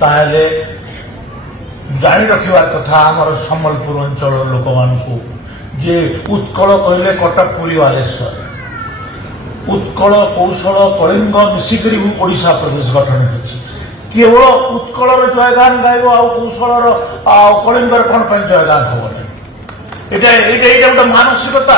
ताहले जानी रखिबार कथा आमर सम्बलपुर अंचल लोक मानू जे उत्कल कहले कटक पुरी बालेश्वर उत्कल कौशल कलिंग मिसिकी ओडिशा प्रदेश गठन होती केवल उत्कल जयगान गायब आौशल कलिंगर कौन जयगान हम गोटे मानसिकता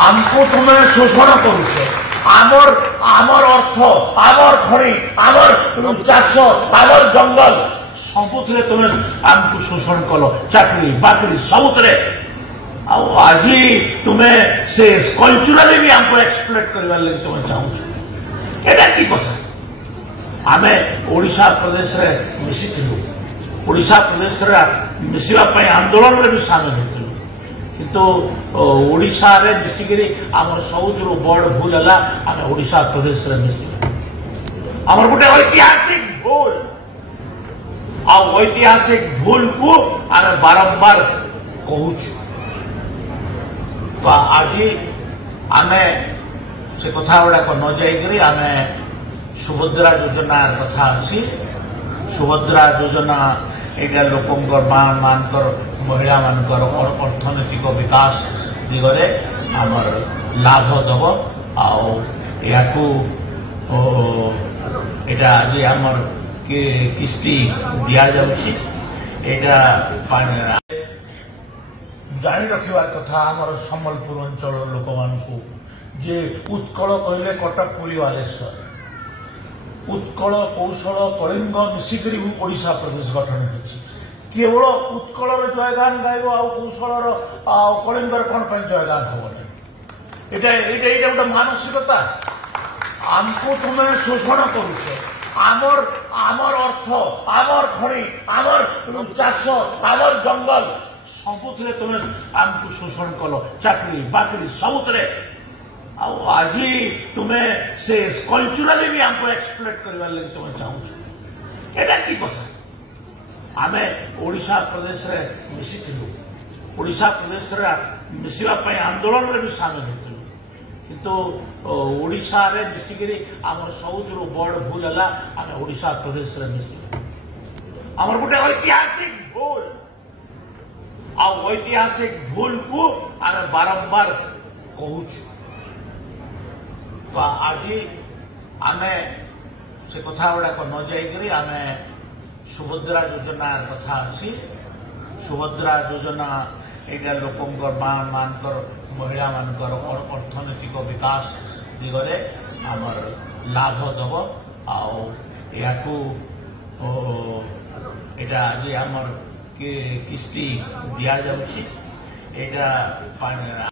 आमको तुम शोषण करुच आमर आमर अर्थ आमर खनि आमर चाष आमर जंगल सबुथे तुम आमको शोषण कल चाकरी बाकरी सबुथे आज तुम्हें से कल्चराली भी हमको एक्सप्लोट करने लगे तुम्हें चाहूँ एटा की कथा आम ओडिशा प्रदेश रे मिसिथिलु ओडिशा प्रदेश रे मिसिबा पय आंदोलन रे भी शामिल होतिलु किंतु ओडिशा रे मिसिकरी हमर सबुथुरु बड़ भूल हला आम ओडिशा प्रदेश रे मिसिलु हमर गोटे ऐतिहासिक भूल आ ऐतिहासिक भूल को आम बारंबार कहूँ तो आज आम से कथा गुड़ाक न जाइकरी आम सुभद्रा योजना कथा अच्छी सुभद्रा योजना यहाँ लोकंर मानकर महिला मानकर अर्थनैतिक विकास दिगरे आमर लाभ दब आकू एटा आज आमर किस्ती दिया जाउछि एटा जानी रखिबार कथा आमर सम्बलपुर अंचल लोक मानू जे उत्कल कहले कटक पुरी बालेश्वर उत्कल कौशल कलिंग मिसिकी ओडिशा प्रदेश गठन होती केवल उत्कल जयगान गायब आौशल कलिंगर कौन जयगान हम गोटे मानसिकता आमको तुम शोषण करुच आमर आमर अर्थ आमर खनि आमर चाष आमर जंगल सबुथे तुम आमको शोषण कल चाकरी बाकरी सबुथे आज तुम्हें से कल्चराली भी हमको एक्सप्लोट करने लगे तुम्हें चाहूँ एटा की कथा आम ओडिशा प्रदेश रे मिसिथिलु ओडिशा प्रदेश रे मिसिबा पय आंदोलन रे भी शामिल होतिलु किंतु ओडिशा रे मिसिकरी हमर सबुथुरु बड़ भूल हला आम ओडिशा प्रदेश रे मिसिलु हमर गोटे ऐतिहासिक भूल आ ऐतिहासिक भूल को आम बारंबार कहूँ तो आज आम से कथा गुड़ाक न जाइकरी आम सुभद्रा योजना कथा अच्छी सुभद्रा योजना यहाँ लोकंर मानकर महिला मानकर अर्थनैतिक विकास दिगरे आमर लाभ दब आकू एटा आज आमर किस्ती दिया जाउछि एटा